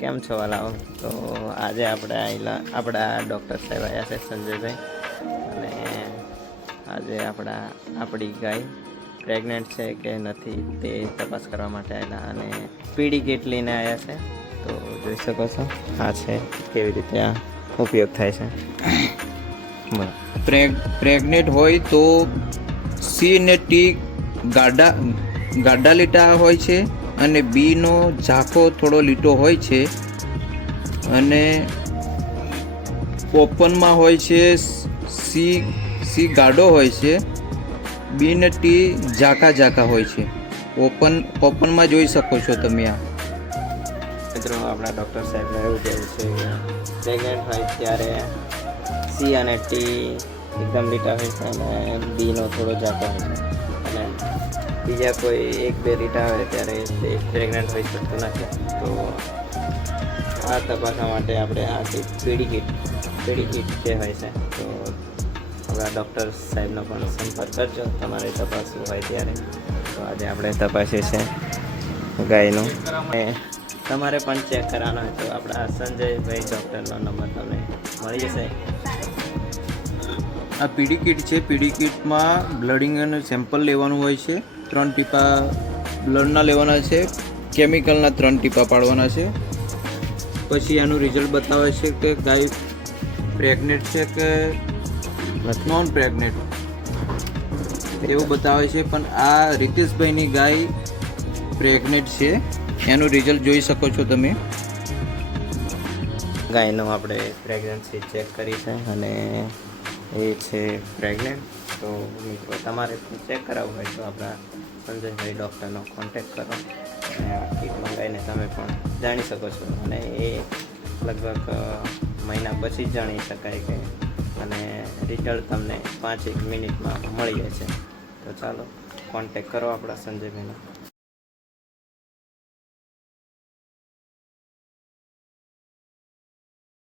કેમ છો વાલાઓ? તો આજે આપણા ડૉક્ટર સાહેબ આવ્યા છે સંજયભાઈ, અને આજે આપણી ગાય પ્રેગ્નન્ટ છે કે નથી તે તપાસ કરવા માટે આવેલા, અને પીડી કીટ લઈને આવ્યા છે. તો જોઈ શકો છો આ છે કેવી રીતે આ ઉપયોગ થાય છે. બોલો. પ્રેગ્નેન્ટ હોય તો સી ને ટી ગાડા લીટા હોય છે, અને બીનો ઝાંખો થોડો લીટો હોય છે, અને ઓપનમાં હોય છે સી ગાડો હોય છે, બી ને ટી ઝાંખા હોય છે. ઓપનમાં જોઈ શકો છો તમે. આ મિત્રો, આપણા ડૉક્ટર સાહેબનું એવું કહેવું છે કે પ્રેગ્નન્ટ હોય ત્યારે સી અને ટી એકદમ લીટા હોય છે, અને બીનો થોડો ઝાંખો હોય છે, અને બીજા કોઈ 1-2 લીટા હોય ત્યારે તે પ્રેગ્નન્ટ હોઈ શકતું નથી. તો આ તપાસવા માટે આપણે આ પીડી કીટ જે હોય છે, તો આપણા ડૉક્ટર સાહેબનો પણ સંપર્ક કરજો તમારે તપાસવું હોય ત્યારે. તો આજે આપણે તપાસીએ છીએ ગાયનું. તમારે પણ ચેક કરાવવાનો હોય તો આપણા સંજયભાઈ ડૉક્ટરનો નંબર તમને મળી જશે. આ પીડી કીટ છે. પીડી કીટમાં બ્લડિંગ અને સેમ્પલ લેવાનું હોય છે. 3 ટીપા બ્લડના લેવાના છે, કેમિકલના 3 ટીપા પાડવાના છે. પછી આનું રિઝલ્ટ બતાવે છે કે ગાય પ્રેગ્નેન્ટ છે કે નોન પ્રેગ્નેન્ટ એવું બતાવે છે. પણ આ રીતેશભાઈની ગાય પ્રેગ્નેન્ટ છે. એનું રિઝલ્ટ જોઈ શકો છો તમે. ગાયનું આપણે પ્રેગ્નન્સી ચેક કરી છે, અને એ છે પ્રેગ્નેન્ટ. તો મિત્રો, તમારે ચેક કરાવવું હોય તો આપણા સંજયભાઈ ડૉક્ટરનો કોન્ટેક કરો, અને આ કીટ મંગાવીને તમે પણ જાણી શકો છો. અને એ લગભગ મહિના પછી જ જાણી શકાય કે, અને રિઝલ્ટ તમને 5-1 મિનિટમાં મળી જાય છે. તો ચાલો કોન્ટેક કરો આપણા સંજયભાઈનો.